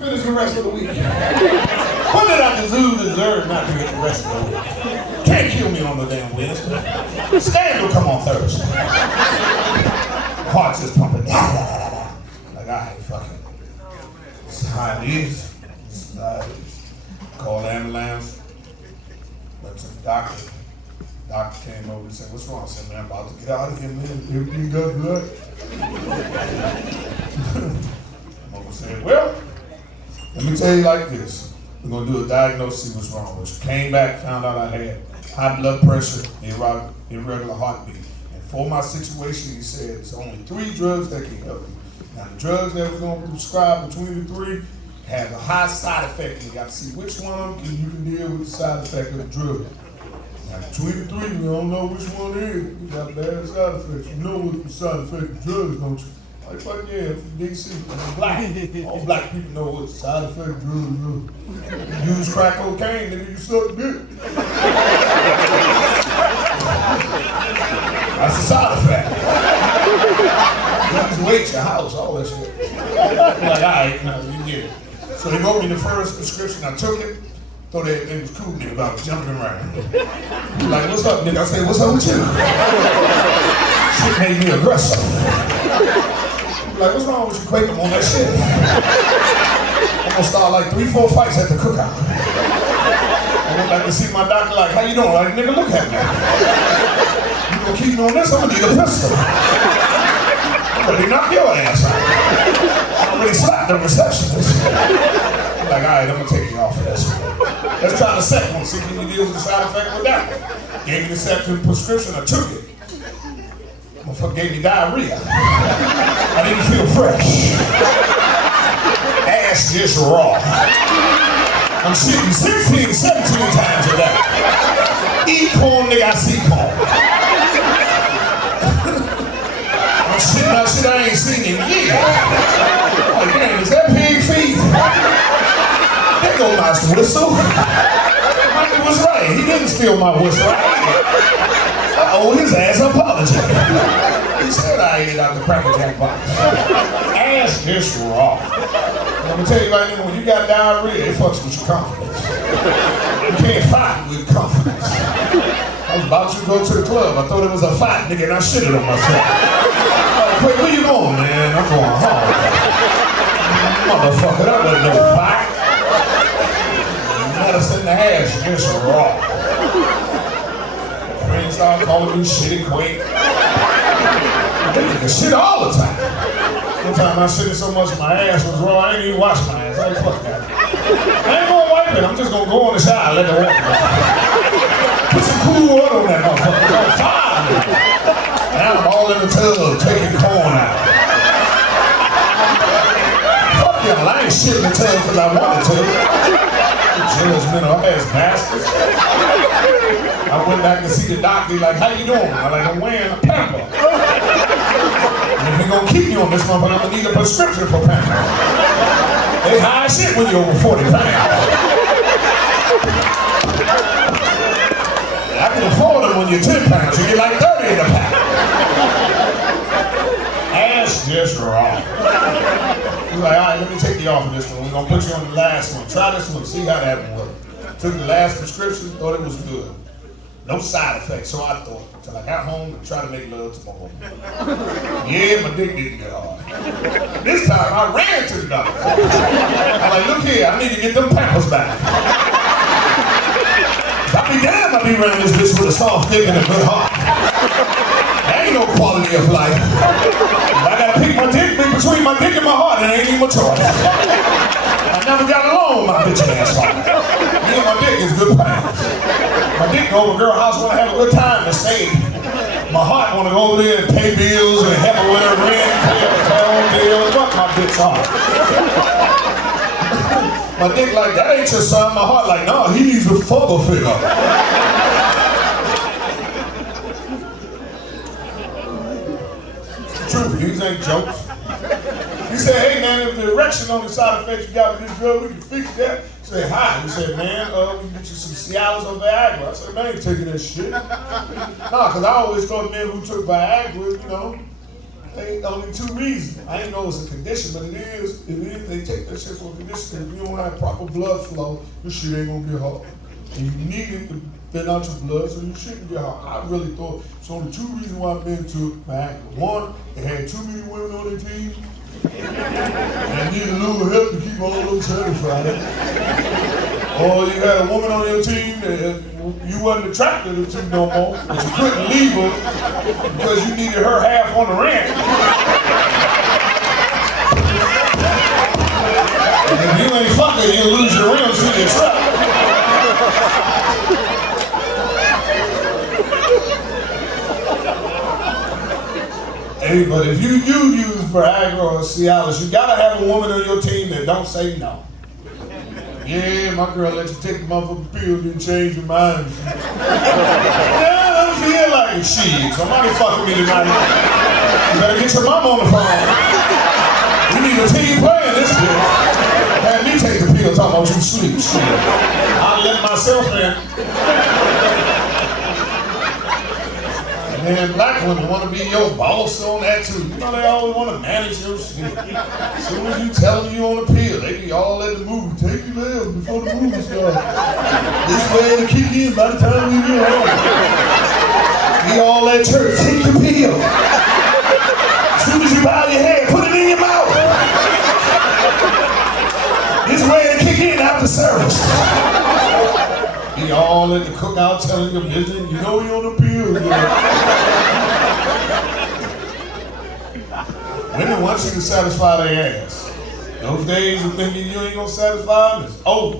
Finish the rest of the week. What did I deserve not to get the rest of the week? Can't kill me on the damn Wednesday. Scandal come on Thursday. Heart just pumping. Like, all right, fuck it. This is how it is. This is how it is. Called the ambulance. Went to the doctor. Doctor came over and said, "What's wrong?" I said, "Man, I'm about to get out of here, man. Everything got blood." Mama said, "Well, let me tell you like this. We're going to do a diagnosis, see what's wrong with you." Came back, found out I had high blood pressure, irregular heartbeat. And for my situation, he said, "There's only 3 drugs that can help you." Now, the drugs that we're going to prescribe between the 3 have a high side effect. You got to see which one of them you can deal with the side effect of the drug. Now, between the 3, we don't know which one it is. We got bad side effects. You know what the side effect of drugs, don't you? Like, fuck yeah, I'm from DC, I'm black. All black people know what the side effect of drugs is. You use crack cocaine, nigga, you suck dick. That's the side effect. You use weight, your house, all that shit. I'm like, all right, now you get it. So they wrote me the first prescription, I took it. Thought everything was cool, nigga, about jumping around. Like, "What's up, nigga?" I said, "What's up with you?" Shit made me aggressive. Like, "What's wrong with you, Quake? I'm on that shit." I'm gonna start like 3-4 fights at the cookout. I went back to see my doctor, like, "How you doing?" Like, "Nigga, look at me. You gonna keep me on this? I'm gonna need a pistol. I'm ready to knock your ass out. I'm ready to slap the receptionist." I'm like, "All right, I'm gonna take you off of this. Let's try the second one, see if you can deal with the side effect with that one." Gave me the second prescription, I took it. Motherfucker gave me diarrhea. I didn't feel fresh. Ass just raw. I'm shitting 16, 17 times a day. Eat corn, nigga, I see corn. I'm shitting out shit I ain't seen in years. Like, damn, is that pig feet? There go my whistle. It was right. He didn't steal my whistle. I owe his ass an apology. He said I ate it out the Cracker Jack box. Ass just raw. I'm gonna tell you right now, when you got diarrhea, it fucks with your confidence. You can't fight with confidence. I was about to go to the club. I thought it was a fight, nigga, and I shitted on myself. Like, "Wait, where you going, man?" "I'm going home." Motherfucker, that wasn't no fight. Medicine the ass just raw. Friends started calling me shitty Quake. They nigga shit all the time. One time I shitted so much my ass was raw, I ain't even wash my ass. I ain't fuck that. I ain't gonna wipe it, I'm just gonna go in the shower and let it water go. Put some cool water on that motherfucker. It's on fire. Now I'm all in the tub taking corn out. Fuck y'all, I ain't shitting the tub because I wanted to. Judgmental ass bastards. I went back to see the doctor, like, "How you doing?" I'm like, "I'm wearing a pamper. And if you're gonna keep me on this motherfucker, I'm gonna need a prescription for Pampers. They high as shit when you're over 40 pounds. I can afford them when you're 10 pounds. You get like 30 in a pack. Ass just raw. He's like, "All right, let me take you off of this one. We're gonna put you on the last one. Try this one, see how that one works." Took the last prescription, thought it was good. No side effects, so I thought, until I got home and tried to make love to my woman. Yeah, my dick didn't get hard. This time I ran to the doctor. I'm like, "Look here, I need to get them Pampers back." I be damn, I be running this bitch with a soft dick and a good heart. That ain't no quality of life. If I gotta pick my dick between my dick and my heart, it ain't even my choice. I never got along with my bitch ass heart. Me and my dick is good pals. My dick go over a girl house wanna have a good time and stay. My heart wanna go over there and pay bills and help her with her rent, pay her phone bills. Fuck my dick's heart. My dick like, "That ain't your son." My heart like, "No, he needs a father figure." Truth, these ain't jokes. You say, "Hey man, if the erection on the side effects you got with this drug, we can fix that." Say, "Hi." You say, "Man, we can get you some Cialis or Viagra." I said, "Man, I ain't taking that shit." Nah, because I always thought men who took Viagra, you know, Ain't only two reasons. I ain't know it's a condition, but it is. They take that shit for a condition. If you don't have proper blood flow, your shit ain't gonna get hard. And you need it to thin out your blood, so you shouldn't get hard. I really thought it's only two reasons why men took Viagra. One, they had too many women on their team, and needed a little help to keep all of them satisfied. Or you had a woman on your team that you wasn't attracted to no more, but you couldn't leave her because you needed her half on the rent. And if you ain't fucking, you'll lose your rims to your truck. Hey, but if you use Viagra or Cialis, you gotta have a woman on your team that don't say no. Yeah, my girl let you take the motherfucking pill, then change your mind. Yeah, I don't feel like it. Shit, somebody fucking me tonight. You better get your mama on the phone. We need a team playing this bitch. Have me take the pill talking about you sleep. Shit. I'll let myself in. And black women want to be your boss on that too. You know they always want to manage your shit. As soon as you tell them you on a pill, they be all at the movie. Take your pill before the movie starts. This way to kick in by the time we get home. Be all at church. Take your pill. As soon as you bow your head, put it in your mouth. This way to kick in after service. Be all at the cookout telling your business, you know you're on the pill. Women want you to satisfy their ass. Those days of thinking you ain't gonna satisfy them is over.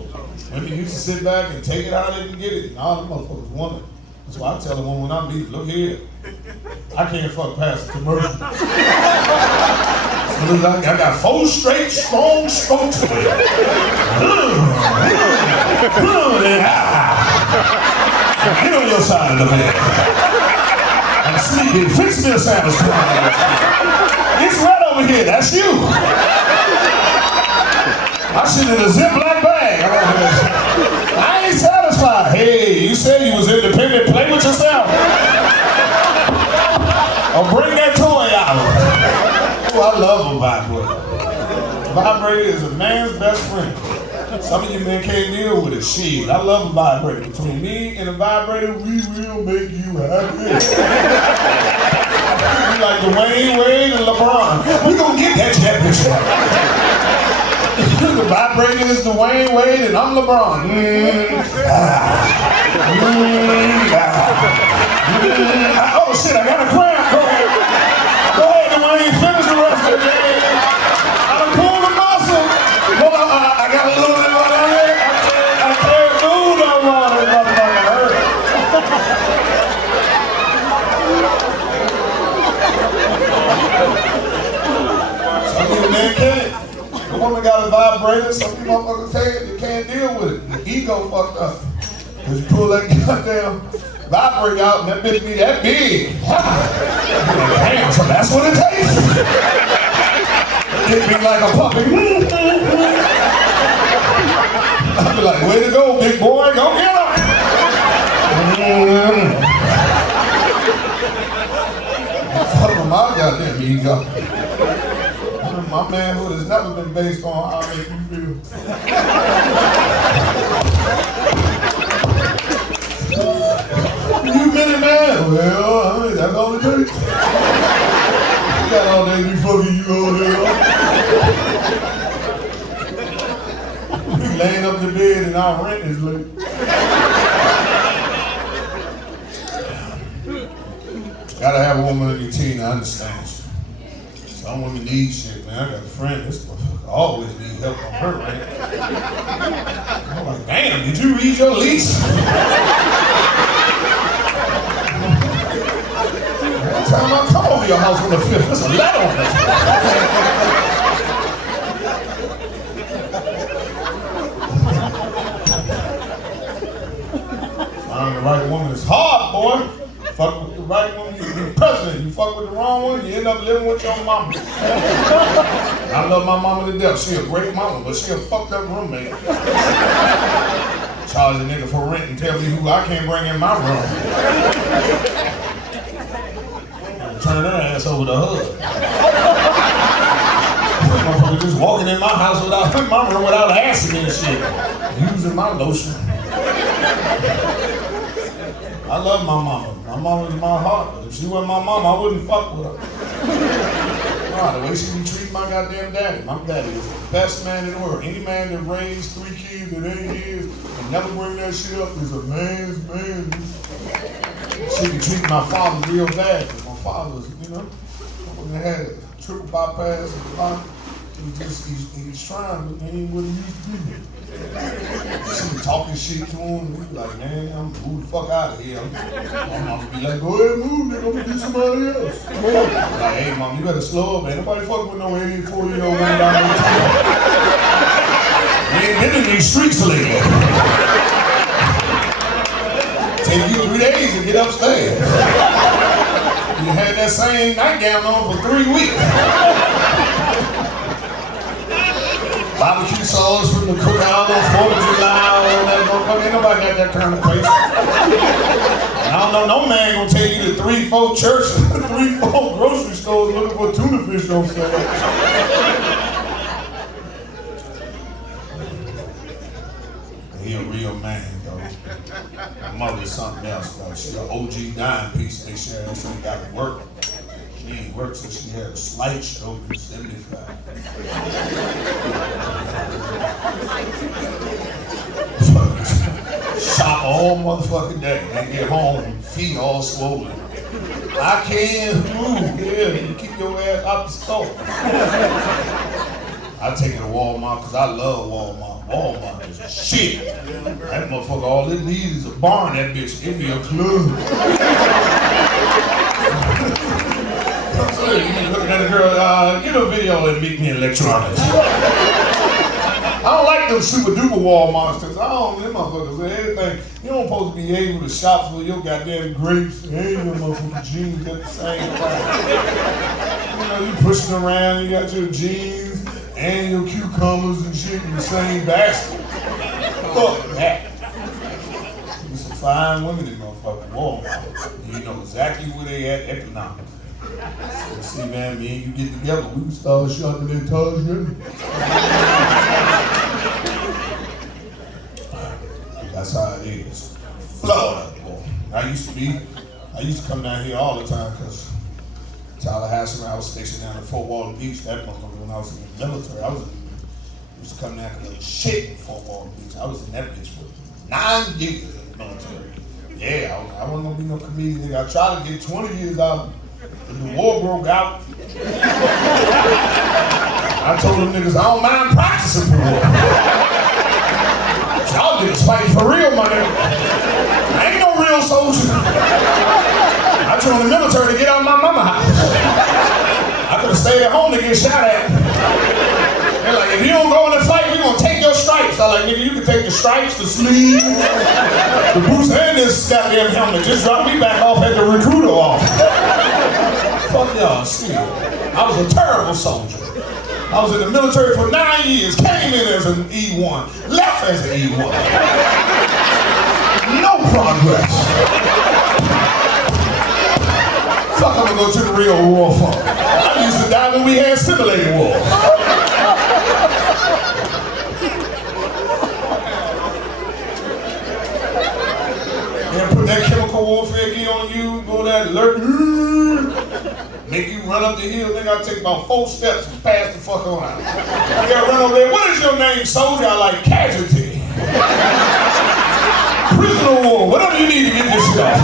Women used to sit back and take it how they can get it. And all the motherfuckers want it. That's why I tell a woman when I meet, look here, I can't fuck past the commercial. I got 4 straight strong strokes for you. Get on your side of the bed. I'm sleeping. Fix me a sandwich. It's right over here. That's you. I shit in a Ziploc bag. I ain't satisfied. Hey, you said you was independent. Play with yourself. Or bring that toy out. Oh, I love a vibrator. A vibrator is a man's best friend. Some of you men can't deal with it. Shit, I love a vibrator. Between me and a vibrator, we will make you happy. We like Dwayne Wade and LeBron. We gonna get that championship. The vibrator is Dwayne Wade and I'm LeBron. Oh shit, I got a cramp. Go ahead, Dwayne, finish the rest of the game. I done pulled the muscle. Hold on, I got a little bit right there. I can't do no more. That motherfucker hurt. Some of you men can't. The woman got a vibrator, some of you motherfuckers take it, you can't deal with it. The ego fucked up. Cause you pull that goddamn vibrator out and that bitch be that big. Damn, so that's what it takes. It be like a puppy. I'd be like, way to go, big boy, go get him. Fuck with my goddamn ego. My manhood has never been based on how I make you feel. You minute man? Well, I mean, that's all it takes. You got all day be fucking you over there. We laying up in the bed and our rent is late. Gotta have a woman on your team that understands you. Some women need shit, man. I got a friend, this motherfucker always need help on her rent. I'm like, damn, did you read your lease? Every time I come over your house on the 5th, there's a letter on it. Finding the right woman is hard, boy. Fuck with the right one, you be president. You fuck with the wrong one, you end up living with your mama. I love my mama to death. She a great mama, but she a fucked up roommate. Charge a nigga for rent and tell me who I can't bring in my room. Turn her ass over the hood. Motherfucker just walking in my house without my room without acid and shit. Using my lotion. I love my mama. My mama is my heart. But if she wasn't my mama, I wouldn't fuck with her. Nah, the way she be treating my goddamn daddy. My daddy is the best man in the world. Any man that raised 3 kids at 8 years and never bring that shit up is a man's man. She be treating my father real bad. My father was, you know, when they had a triple bypass and he's trying, but he ain't what he used to be. She be talking shit to him, and he be like, man, I'm gonna move the fuck out of here. My mama be like, go ahead, move, nigga, I'm gonna be somebody else. I'm like, hey, mom, you better slow up, man. Nobody fuck with no 84-year-old man down there. We ain't been in these streets lately. Take you 3 days to get upstairs. You had that same nightgown on for 3 weeks. Barbecue sauce from the cookout on 4th of July, all that motherfucker. Ain't nobody got that kind of place. I don't know, no man gonna take you to 3-4 churches, 3-4 grocery stores looking for tuna fish on sale. He a real man, though. My mother's something else, though. She an OG dime piece. They said she ain't got to work. She ain't worked since she had a slight stroke in 75. Shop all motherfucking day. They get home, feet all swollen. I can't move. Yeah, you keep your ass out the store. I take it to Walmart because I love Walmart. Walmart is shit. That motherfucker, all it needs is a barn, that bitch. It be a club. You looking at a girl, get a video and meet me in electronics. I don't like them super duper Walmarts because I don't, them motherfuckers, everything. You don't supposed to be able to shop for your goddamn grapes and your motherfucking jeans at the same time. You know, you pushing around, you got your jeans and your cucumbers and shit in the same basket. Fuck that. There's some fine women in motherfucking Walmart. You know exactly where they at economically. See, man, me and you get together, we can start shopping at Target. That's how it is. Florida, boy. I used to come down here all the time because Tallahassee, when I was stationed down at Fort Walton Beach, that motherfucker when I was in the military, used to come down because there was shit in Fort Walton Beach. I was in that bitch for 9 years in the military. Yeah, I wasn't gonna be no comedian. I tried to get 20 years out. When the war broke out, I told them niggas I don't mind practicing for war. Y'all niggas fighting for real, my nigga. I ain't no real soldier. I joined the military to get out of my mama house. I could have stayed at home to get shot at. They're like, if you don't go in the fight, we gonna take your stripes. I'm like, nigga, you can take the stripes, the sleeves, the boots, and this goddamn helmet. Just drop me back off at the recruiter office. Fuck y'all, shit. I was a terrible soldier. I was in the military for 9 years, came in as an E1, left as an E1. No progress. Fuck, I'm gonna go to the real war for. I used to die when we had simulated war. And put that chemical warfare gear on you, go that alert. Make you run up the hill, nigga, I'll take about 4 steps and pass the fuck on out. You gotta run over there, what is your name, soldier? I like casualty. Prisoner of war, whatever you need to get this shit off.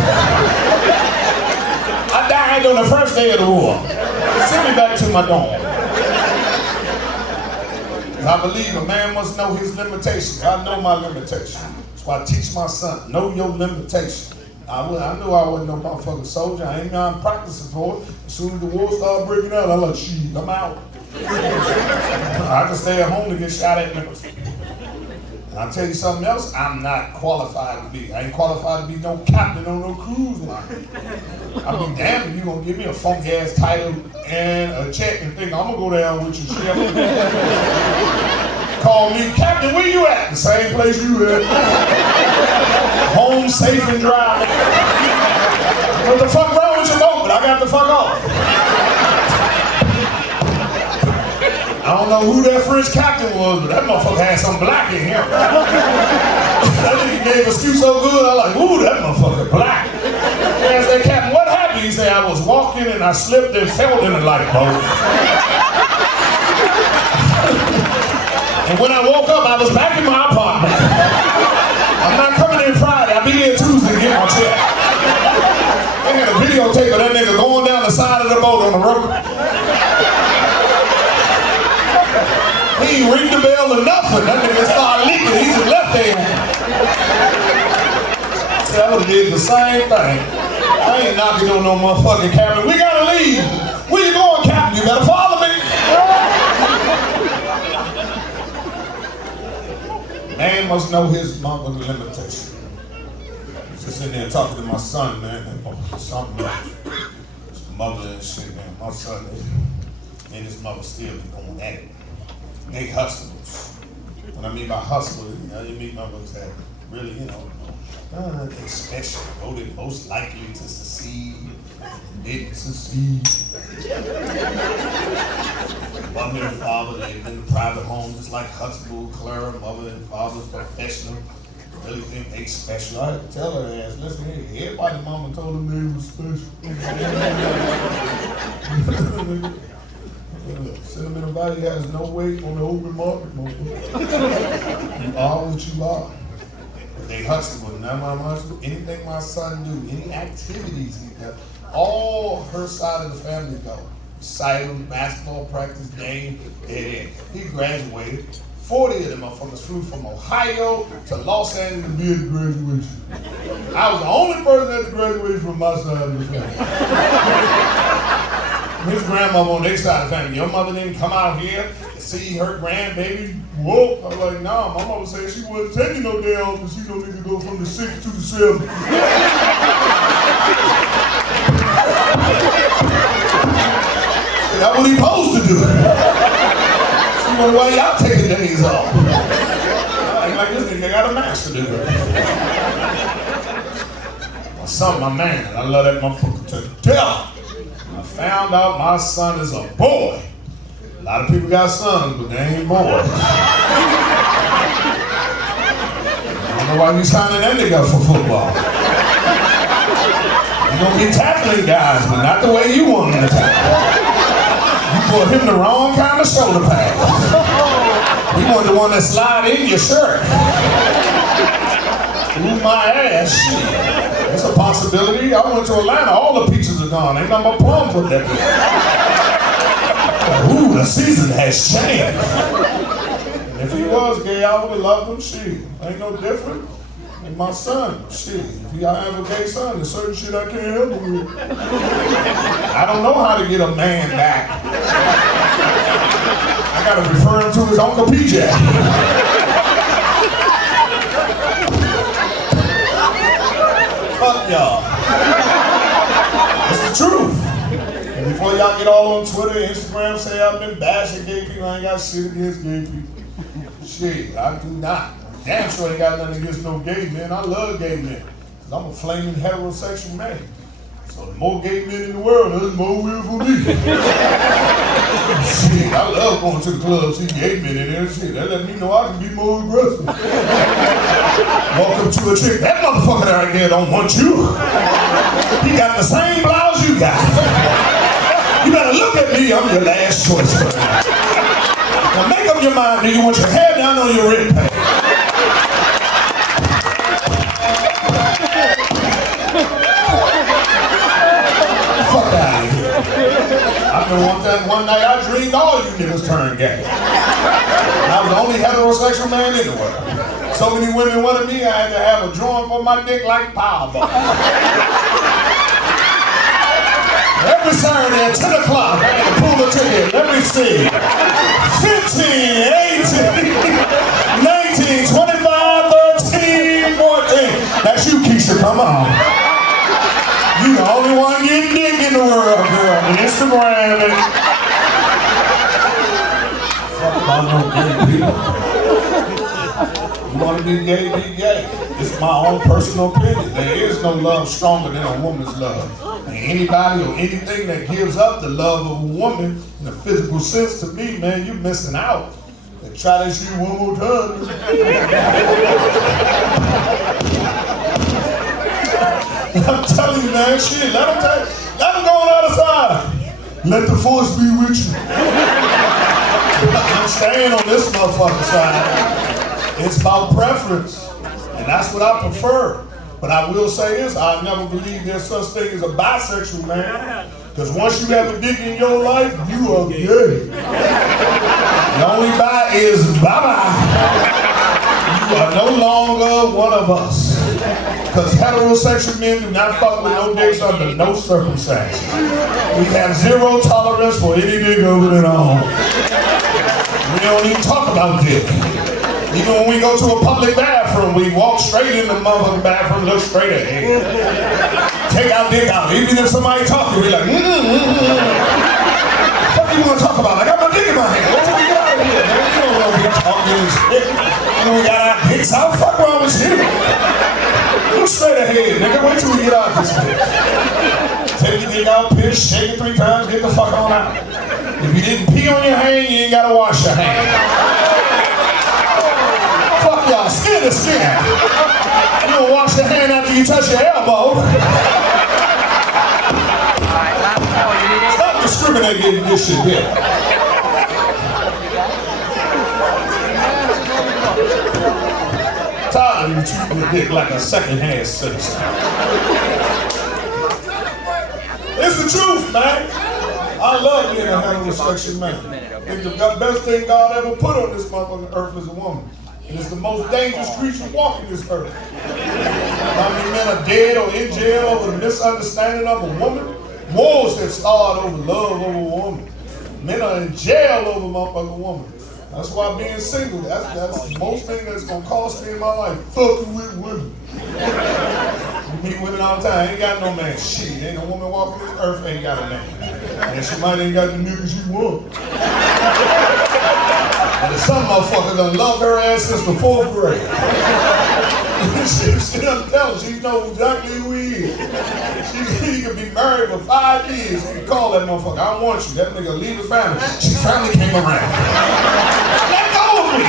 I died on the first day of the war. Send me back to my dorm. I believe a man must know his limitations. I know my limitations. That's why I teach my son, know your limitations. I knew I wasn't no motherfucking soldier. I ain't gonna practicing for it. As soon as the war started breaking out, I'm like, shit, I'm out. I can stay at home to get shot at niggas. And I'll tell you something else, I'm not qualified to be. I ain't qualified to be no captain on no cruise line. I'll be damned if you gonna give me a funky ass title and a check and think I'm gonna go down with your ship. Call me, Captain, where you at? The same place you at. Home safe and dry. What the fuck wrong with your boat? But I got the fuck off. I I don't know who that French captain was, but that motherfucker had some black in him. That nigga gave excuse so good, I was like, ooh, that motherfucker black. And I said, Captain, what happened? He said, I was walking and I slipped and fell in the light bulb. And when I woke up, I was back in my apartment. I'm not coming in Friday, I'll be here Tuesday to get my check. They had a videotape of that nigga going down the side of the boat on the road. He ain't ring the bell or nothing. That nigga started leaking. He just left there. See, I would've did the same thing. I ain't knocking on no motherfucking cabin. We gotta leave. Where you going, Captain? You gotta follow me. Man must know his mother's limitation. He's just in there talking to my son, man. Something like his mother and shit, man. My son and his mother still be going at it. They hustlers. What I mean by hustlers, you meet motherfuckers that really, they special, voted most likely to succeed, didn't succeed. Mother and father, they've been in private homes, just like Huxtable, Clara, mother and father, professional. Really think they special. I had to tell her ass, listen here, everybody mama told them they was special. Cinnamon Valley has no weight on the open market, motherfucker. You are what you are. They hustle, but now my hustle, anything my son do, any activities he does, all her side of the family go. Recitals, basketball practice, game, yeah. He graduated. 40 of them motherfuckers flew from Ohio to Los Angeles to be at the graduation. I was the only person at the graduation from my side of the family. His grandmother on their side of the family, your mother didn't come out here to see her grandbaby. Whoa. I was like, nah, my mama said she wasn't taking no day off because she don't need to go from the 6 to the 7. That's what he supposed to do. She wonder why y'all taking days off. Like this nigga got a master to do. My son, my man, I love that motherfucker to death. I found out my son is a boy. A lot of people got sons, but they ain't boys. I don't know why you signing that nigga up for football. You're gonna be tackling guys, but not the way you want him to tackle. You put him the wrong kind of shoulder pad. He want the one that slide in your shirt. Ooh, my ass, shit. It's a possibility. I went to Atlanta, all the peaches are gone. Ain't nothing but plums with that bitch. Ooh, the season has changed. And if he was gay, I would have loved him, shit. Ain't no different. And my son, shit. If I have a gay son, there's certain shit I can't help him with. I don't know how to get a man back. I gotta refer him to his Uncle PJ. Fuck y'all. It's the truth. And before y'all get all on Twitter, Instagram, say I've been bashing gay people, I ain't got shit against gay people. Shit, I do not. Damn sure ain't got nothing against no gay men. I love gay men. Cause I'm a flaming heterosexual man. So the more gay men in the world, there's more will for me. Shit, I love going to the club, see gay men in there. Shit, that let me know I can be more aggressive. Walk up to a chick, that motherfucker right there don't want you. He got the same blouse you got. You better look at me, I'm your last choice. Now make up your mind, do you want your hair down on your rib pad? Fuck out of here. I remember one night I dreamed all you niggas turned gay. I was the only heterosexual man in the world. So many women wanted me, I had to have a drawing for my dick like Powerball. Every Saturday at 10 o'clock, I had to pull the ticket. Let me see. 15, 18, 19, 25, 13, 14. That's you, Keisha, come on. You the only one getting dick in the world, girl. And Instagram and... Fuck about no gay people. You want to be gay, be gay. It's my own personal opinion. There is no love stronger than a woman's love. And anybody or anything that gives up the love of a woman in a physical sense, to me, man, you're missing out. And try this shit one more time. I'm telling you, man, shit, let them go on the other side. Let the force be with you. I'm staying on this motherfucking side. It's about preference, and that's what I prefer. But I will say this, I never believe there's such thing as a bisexual man. Because once you have a dick in your life, you are gay. The only bye is bye-bye. You are no longer one of us. Because heterosexual men do not fuck with no dicks under no circumstances. We have zero tolerance for any dick other than our own. We don't even talk about dick. Even when we go to a public bathroom, we walk straight in the motherfucking bathroom, look straight ahead. Take our dick out. Even if somebody talking, we're like, What the fuck you want to talk about? I got my dick in my hand. What's we get out of here, man? You don't know we talking and shit. You know we got our dicks out. Fuck wrong with you? Look straight ahead, nigga. Wait till we get out of this bitch. Take your dick out, piss, shake it 3 times, get the fuck on out. If you didn't pee on your hand, you ain't gotta wash your hand. Fuck y'all, skin to skin. You don't wash your hand after you touch your elbow. Stop discriminating this shit here. Tired of you treating your dick like a second-hand citizen. It's the truth, man. I love being a heterosexual man. It's the best thing God ever put on this motherfucking earth is a woman. And it's the most dangerous creature walking this earth. How many men are dead or in jail over the misunderstanding of a woman? Wars that start over love over a woman. Men are in jail over motherfucking woman. That's why being single, that's the most thing that's gonna cost me in my life. Fucking with women. You meet women all the time, ain't got no man. Shit, ain't no woman walking this earth ain't got a man. And she might ain't got the niggas she want. And some motherfucker done love her ass since the 4th grade. she doesn't tell her, she knows exactly who he is. He could be married for 5 years. He can call that motherfucker, I want you. That nigga leave his family. She finally came around. Let go of me!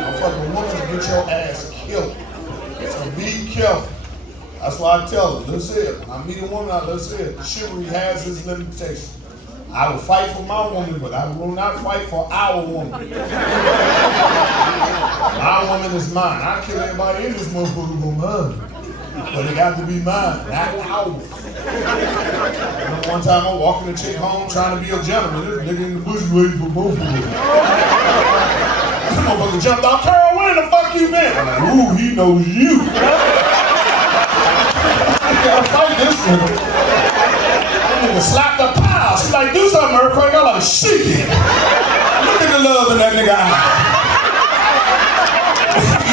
Motherfucking woman get your ass killed. So be careful. That's why I tell her, listen, when I meet a woman, listen, chivalry has its limitations. I will fight for my woman, but I will not fight for our woman. My woman is mine. I kill everybody in this motherfucker for mine. But it got to be mine, not ours. One time I'm walking a chick home trying to be a gentleman. This nigga in the bush waiting for both of us. This motherfucker jumped out, Carol, where the fuck you been? I'm like, ooh, he knows you. I gotta fight this nigga. That nigga slapped the pile. She's like, do something, earthquake. I'm like, shit. Look at the love in that nigga eye.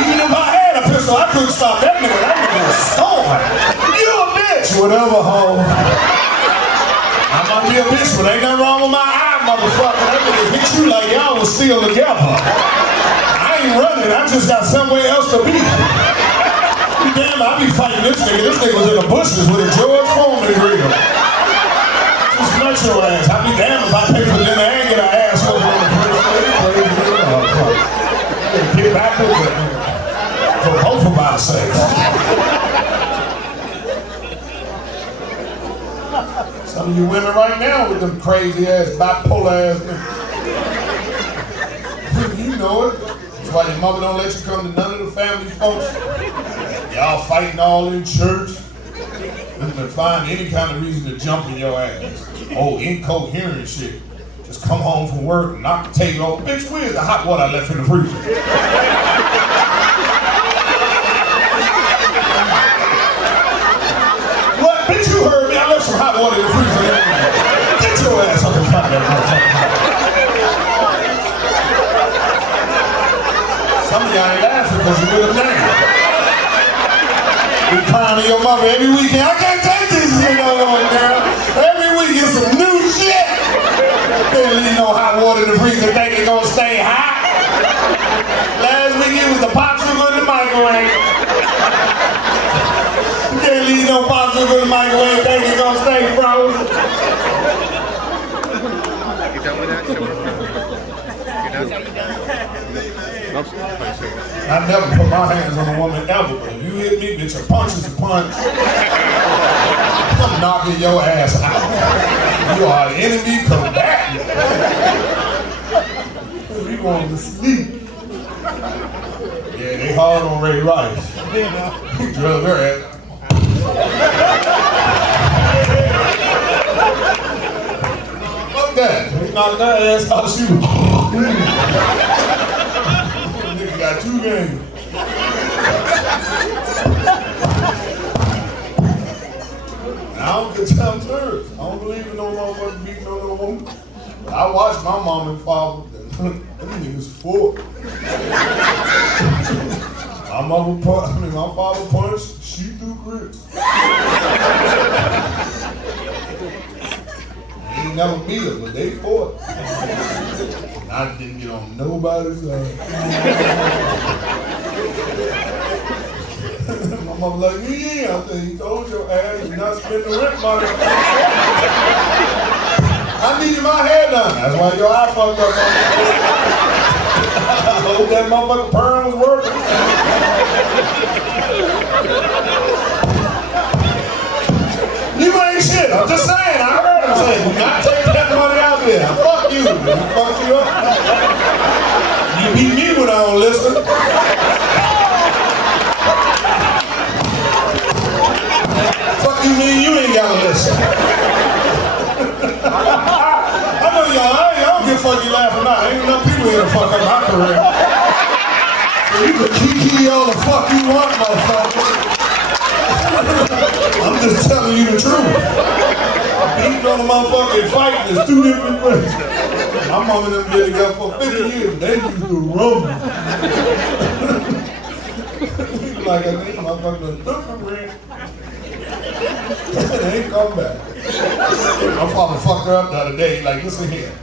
Even if I had a pistol, I couldn't stop that nigga. That nigga was storming. You a bitch. Whatever, hoe. I might be a bitch, but ain't nothing wrong with my eye, motherfucker. That nigga hit you like y'all was still together. I ain't running. I just got somewhere else to be. Damn, I be fighting this nigga. This nigga was in the bushes with a George Foreman grill. Just nut your ass. I be damned if I pay for dinner and get an ass over on the first day. Get back with it. For both of our sakes. Some of you women right now with them crazy ass, bipolar ass niggas. You know it. That's why your mother don't let you come to none of the family folks. Y'all fighting all in church. Looking to find any kind of reason to jump in your ass. Oh, incoherent shit. Just come home from work and knock the table over. Bitch, where's the hot water I left in the freezer? What? Bitch, you heard me. I left some hot water in the freezer. Get your ass up and find that motherfucker. Some of y'all ain't laughing because you're with a man. You crying to your mother every weekend. I can't take this shit no more, girl. Every week is some new shit. Can't leave no hot water in the freezer. Think it's gonna stay hot. Last week it was the popsicle in the microwave. don't pop sugar in the microwave, think it's gonna stay frozen. You done with that? I never put my hands on a woman ever, but if you hit me, bitch, a punch is a punch. I'm knocking your ass out. You are an enemy combatant. We going to sleep. Yeah, they hard on Ray Rice. He drilled her ass. Fuck that. He knocked that ass out. She was. Nigga got 2 games. I don't get time nerves. I don't believe in no motherfucker beating on no woman. I watched my mom and father. Them niggas fought. My father punched, she threw grits. He ain't never beat her, but they fought. And I didn't get on nobody's side. My mom was like, yeah, I said, he told your ass you're not spending the rent money. I needed my hair done. That's why your eye fucked up. I hope that motherfucking perm was working. You ain't shit. I'm just saying. I heard him say, do not take that money out there. Fuck you. He fucked you up. You beat me when I don't listen. Fuck you mean you ain't gotta listen. I know y'all don't get fucking laughing out. Ain't enough people here to fuck up my career. So you can kiki all the fuck you want, motherfucker. I'm just telling you the truth. Beating on a motherfucker and fighting is 2 different things. My mom and them been together for 50 years. They used to rumble. Like I think motherfucker took the rent. They ain't come back. My father fucked her up the other day. Like, listen here.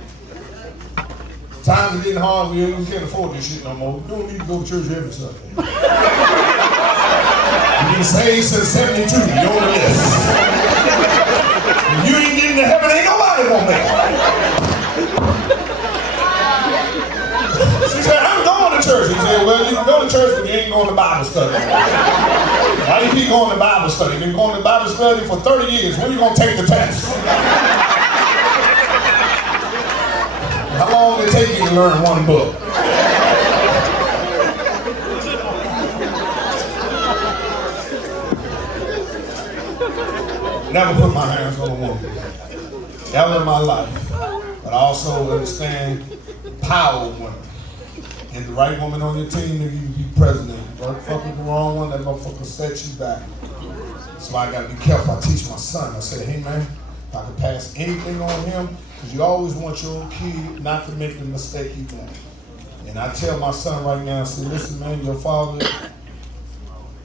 Times are getting hard. We can't afford this shit no more. We don't need to go to church every Sunday. You've been saved since 72. You're on the list. If you ain't getting to heaven, ain't nobody gonna make it. She said, I'm going to church. He said, well, you can go to church, but you ain't going to Bible study. Why you keep going to Bible study? You've been going to Bible study for 30 years. When are you going to take the test? How long did it take you to learn one book? Never put my hands on a woman. Ever in my life. But I also understand the power of women. And the right woman on your team, nigga, you can be president. But fuck with the wrong one, that motherfucker set you back. So I gotta be careful. I teach my son. I say, hey man, if I can pass anything on him, because you always want your kid not to make the mistake he made. And I tell my son right now, I say, listen man, your father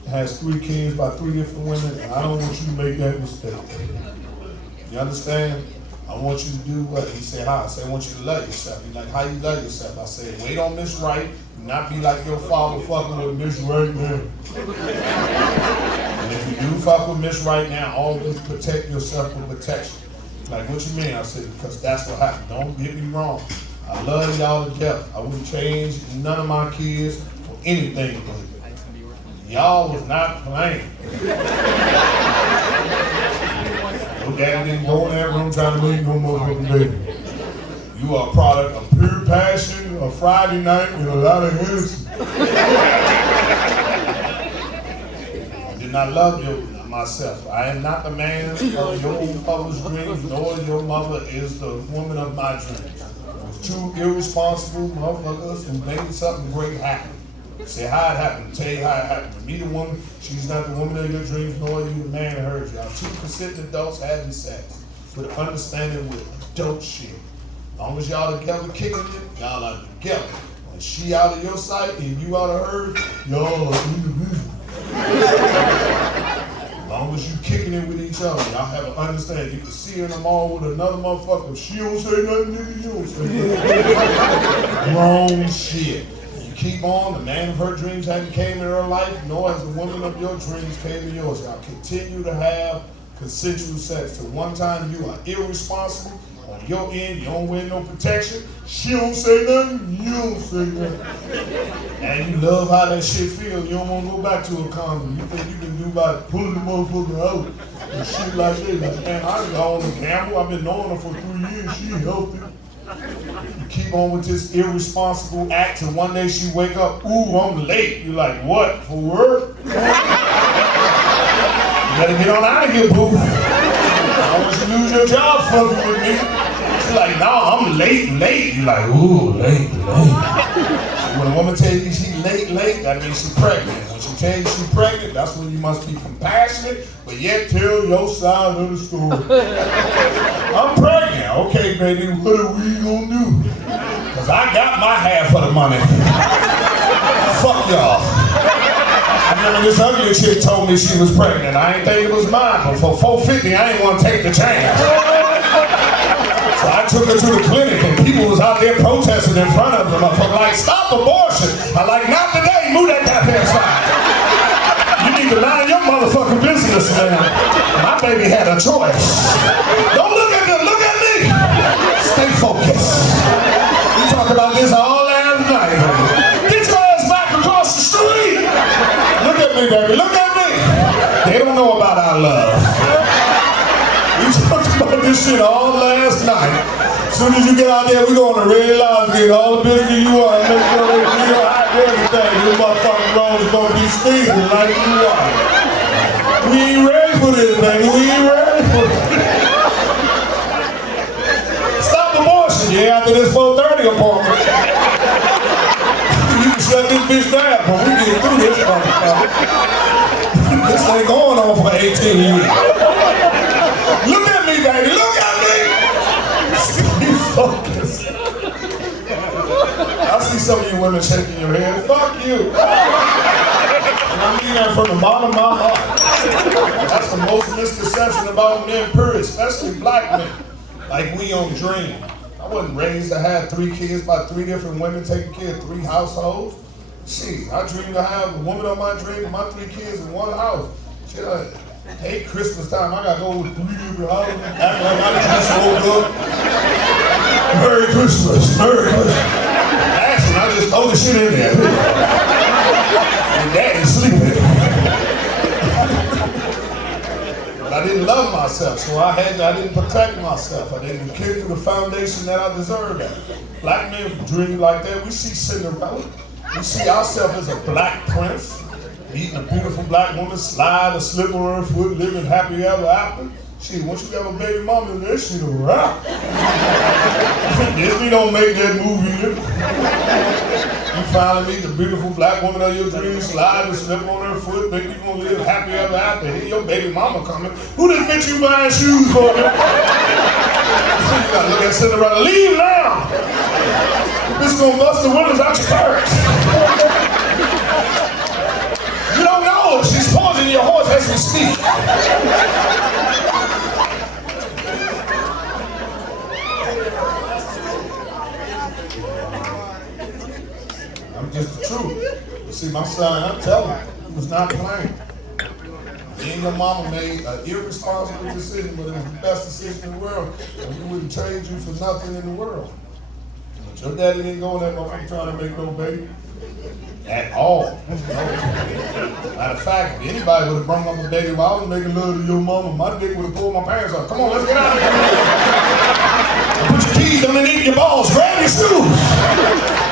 has 3 kids by 3 different women, and I don't want you to make that mistake. You understand? I want you to do what? He said, how? I said, I want you to love yourself. He's like, how you love yourself? I said, wait on Miss Right. Do not be like your father fucking with Miss Right now. And if you do fuck with Miss Right now, always protect yourself with protection. Like, what you mean? I said, because that's what happened. Don't get me wrong. I love y'all to death. I wouldn't change none of my kids for anything, but y'all was not playing. Your dad didn't go in that room trying to make no motherfucking baby. You are a product of pure passion, a Friday night with a lot of innocence. I did not love myself. I am not the man of your mother's dreams, nor your mother is the woman of my dreams. It was 2 irresponsible motherfuckers who made something great happen. Say how it happened. Tell you how it happened. To me, the woman, she's not the woman of your dreams, nor you the man of hers. Y'all 2 consenting adults having sex with understanding with adult shit. As long as y'all together kicking it, y'all are together. When she out of your sight and you out of hers, y'all are individual. As long as you kicking it with each other, y'all have an understanding. You can see her in the mall with another motherfucker. If she don't say nothing, nigga, you don't say nothing. Wrong shit. keep on. The man of her dreams hadn't came in her life, nor has the woman of your dreams came in yours. Y'all continue to have consensual sex. Till one time you are irresponsible. On your end, you don't wear no protection. She don't say nothing, you don't say nothing. And you love how that shit feel. You don't want to go back to a condom. You think you can do by pulling the motherfucker out and shit like that. Like, man, I own a camel. I've been knowing her for 3 years. She healthy. You keep on with this irresponsible act till one day she wake up, ooh, I'm late. You're like, what, for work? You better get on out of here, boo. I don't want you to lose your job fucking with me. She's like, no, I'm late. You're like, ooh, late. So when a woman tells you she's late, that means she's pregnant. When she tells you she's pregnant, that's when you must be compassionate, but yet tell your side of the story. I'm pregnant. Okay, baby, what are we gonna do? Because I got my half of the money. Fuck y'all. I remember this ugly chick told me she was pregnant. I ain't think it was mine, but for $450, I ain't want to take the chance. So I took her to the clinic, and people was out there protesting in front of them. I'm like, stop abortion. I'm like, not today, move that goddamn side. You need to mind your motherfucking business, man. My baby had a choice. Don't look at them, look at me. Stay focused. We talked about this all last night, baby. Get your ass back across the street. Look at me, baby, look at me. They don't know about our love. We talked about this shit all last night. As soon as you get out there, we go on the red line, get all the business you want, and make sure they hide everything. This motherfucking road is gonna be steaming like you want. We ain't ready for this, baby. We ain't ready for this. Stop abortion, yeah, after this 4:30 appointment. You can shut this bitch down, but we get through this motherfucker. This ain't going on for 18 years. Look at me, baby, look at me! Stay focused. I see some of you women shaking your head. Fuck you. And I mean that from the bottom of my heart. That's the most misconception about men, period, especially black men. Like we on dream. I wasn't raised to have 3 kids by 3 different women taking care of 3 households. Shit, I dream to have a woman on my dream with my 3 kids in one house. Shit, hey, Christmas time, I gotta go with 3 different houses. Act like I just woke up. Merry Christmas, Merry Christmas. Actually, I just throw the shit in there. And daddy's sleeping. But I didn't love myself, so I didn't protect myself. I didn't carry through the foundation that I deserved at. Black men dream like that. We see Cinderella. We see ourselves as a black prince, meeting a beautiful black woman, slide a slip on her foot, living happy ever after. Shit, once you have a baby mama, that shit a wrap. Disney don't make that movie either. You finally meet the beautiful black woman of your dreams, slide a slip on her foot, think you gonna live happy ever after. Here your baby mama coming. Who this bitch you buying shoes for? You gotta look at Cinderella, leave now! This is gonna bust the windows out your car. You don't know, she's poisoning your horse as we speak. I'm just the truth. You see, my son, I'm telling you, he was not playing. Me and your mama made an irresponsible decision, but it was the best decision in the world. And we wouldn't trade you for nothing in the world. But your daddy didn't go in that motherfucker trying to make no baby. At all. Matter of fact, if anybody would have brought up a baby while I was making love to your mama, my dick would have pulled my pants off. Come on, let's get out of here. Put your keys underneath your balls, grab your shoes.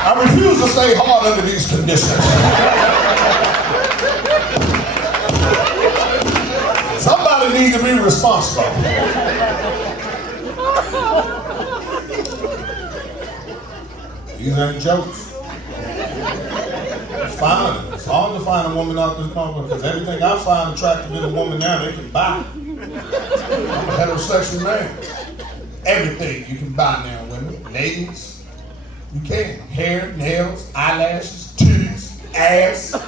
I refuse to stay hard under these conditions. Somebody needs to be responsible. These ain't jokes. It's fine. It's hard to find a woman out this moment because everything I find attractive in a woman now, they can buy. I'm a heterosexual man. Everything you can buy now, women. Ladies, you can. Hair, nails, eyelashes, titties, ass. So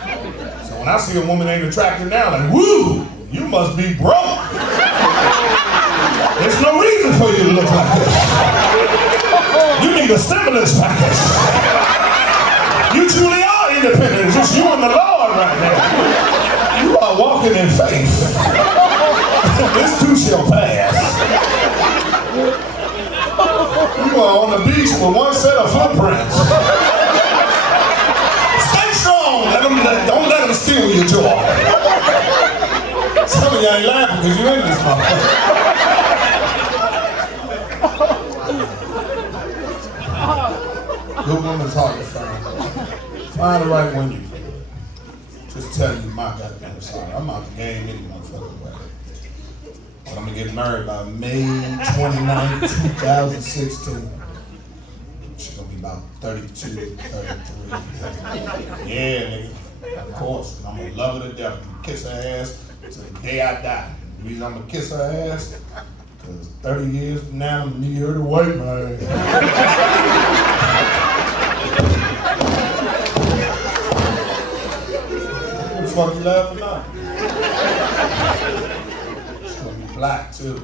when I see a woman ain't attractive now, like, woo, you must be broke. There's no reason for you to look like this. You need a stimulus package. You truly are. independent. It's just you and the Lord right now. You are walking in faith. This too shall pass. You are on the beach with one set of footprints. Stay strong. Don't let them steal your joy. Some of y'all ain't laughing because you're in this motherfucker. Good woman's hard to find. Find the right one you feel. Just tell you my goddamn sorry. I'm out the game any motherfucking way. But I'm gonna get married by May 29, 2016. She's gonna be about 32, 33. Yeah, nigga. Of course. And I'm gonna love her to death. I'm gonna kiss her ass till the day I die. The reason I'm gonna kiss her ass, because 30 years from now, I'm gonna need her to wipe my ass. What the fuck you laughing at? She's gonna be black too.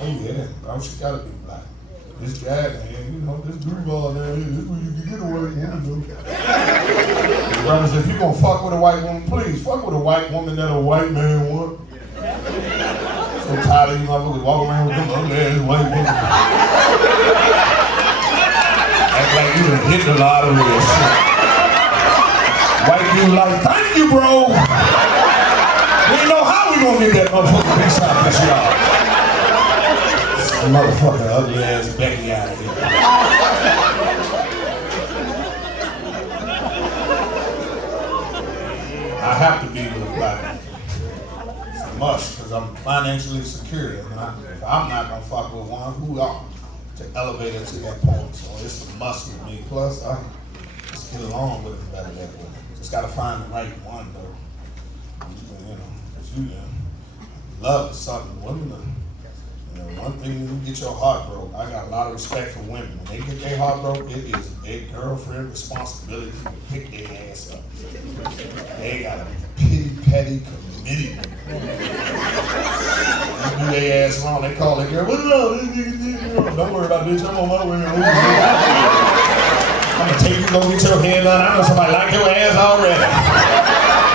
Oh yeah, bro, she gotta be black. This jazz, man, you know, this duval down here, this where you can get a white woman, though. Brothers, if you gonna fuck with a white woman, please fuck with a white woman that a white man want. So tired of you motherfuckers walking around with them ugly ass white women. Act like you done hit the lottery or shit. White people like, thank you, bro. We know how we gonna get that motherfucking piece out this y'all. Motherfucker, ugly ass Becky out of here. I have to be with a black man. It's a must, because I'm financially secure. If I'm not gonna fuck with one, who are to elevate her to that point? So it's a must with me. Plus, I just get along with it better that way. Just gotta find the right one, though. You know, because love is something women. One thing, when you get your heart broke, I got a lot of respect for women. When they get their heart broke, it is their girlfriend responsibility to pick their ass up. They got a petty committee. You do their ass wrong, they call their girl, what's up? Don't worry about this, I'm on my way. I'm gonna take you, go get your hair done. I know somebody like your ass already.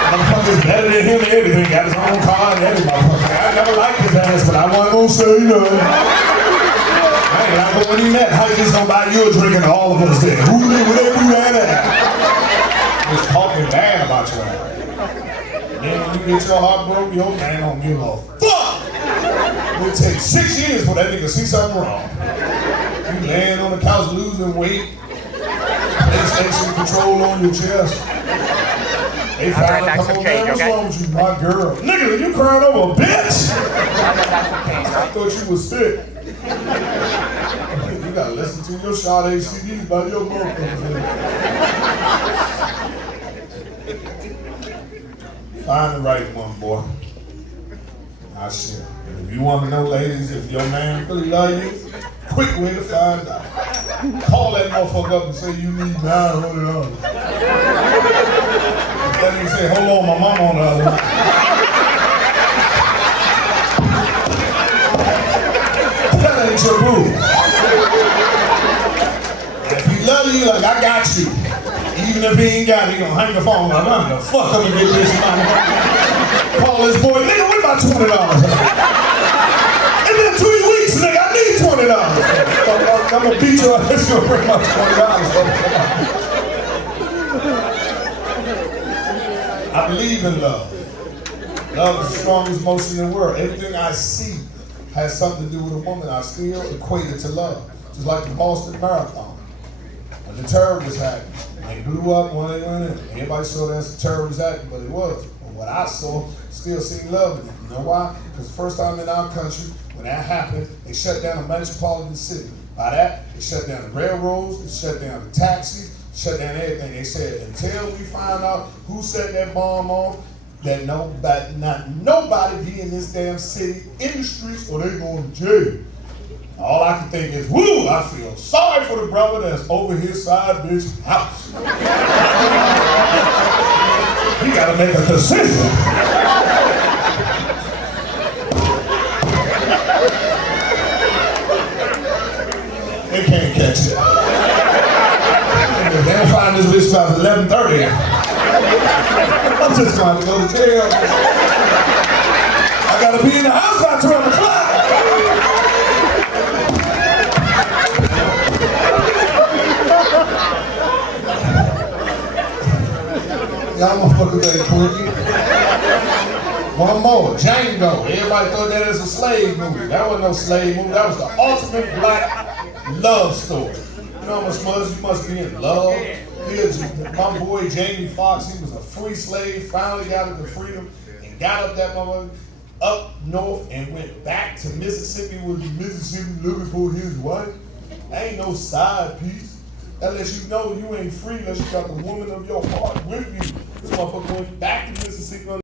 Motherfucker's better than him and everything. Got his own car and everything. I never liked his ass, but I wasn't gonna say nothing. I ain't like it when he met. How you just gonna buy you a drink and all of us there? Who whatever you had at? Just talking bad about your ass. Then when you get your heart broke, your man don't give a fuck. It'll take 6 years for that nigga to see something wrong. You laying on the couch losing weight, PlayStation control on your chest. They finally come over there, what's wrong with you, my girl? Nigga, you crying over a bitch? I thought you was sick. You gotta listen to your Sade CDs by your motherfuckers. Find the right one, boy. I share. If you want to know, ladies, if your man really love you, quick way to find out. Call that motherfucker up and say you need $900. That nigga say, hold on, my mama on the other line. That ain't your boo. If he love you, like, I got you. Even if he ain't got it, he gonna hang the phone like, I'm gonna fuck up and get this money. Call this boy, nigga, what about $20? It's been 2 weeks, nigga, I need $20. I'm gonna beat your ass, you're gonna bring my $20. I believe in love. Love is the strongest emotion in the world. Everything I see has something to do with a woman. I still equate it to love. Just like the Boston Marathon. When the terrorists happened, they blew up when they went in. Everybody saw that's a terrorist act, but it was. But what I saw, still seen love in it. You know why? Because the first time in our country, when that happened, they shut down a metropolitan city. By that, they shut down the railroads, they shut down the taxis, shut down everything. They said, until we find out who set that bomb off, that not nobody be in this damn city, in the streets, or they going to jail. All I can think is, woo, I feel sorry for the brother that's over his side bitch house. He gotta make a decision. They can't catch it. If they don't find this bitch It's about 11:30. I'm just trying to go to jail. I gotta be in the house by 12 o'clock. Y'all motherfuckers ain't quickie. One more, Django. Everybody thought that as a slave movie. That wasn't no slave movie. That was the ultimate black love story. You know how much you must be in love? Here's my boy Jamie Foxx. He was a free slave, finally got into freedom, and got up that motherfucker up north and went back to Mississippi with Mississippi looking for his wife. That ain't no side piece. That lets you know you ain't free unless you got the woman of your heart with you. This motherfucker went back to Mississippi.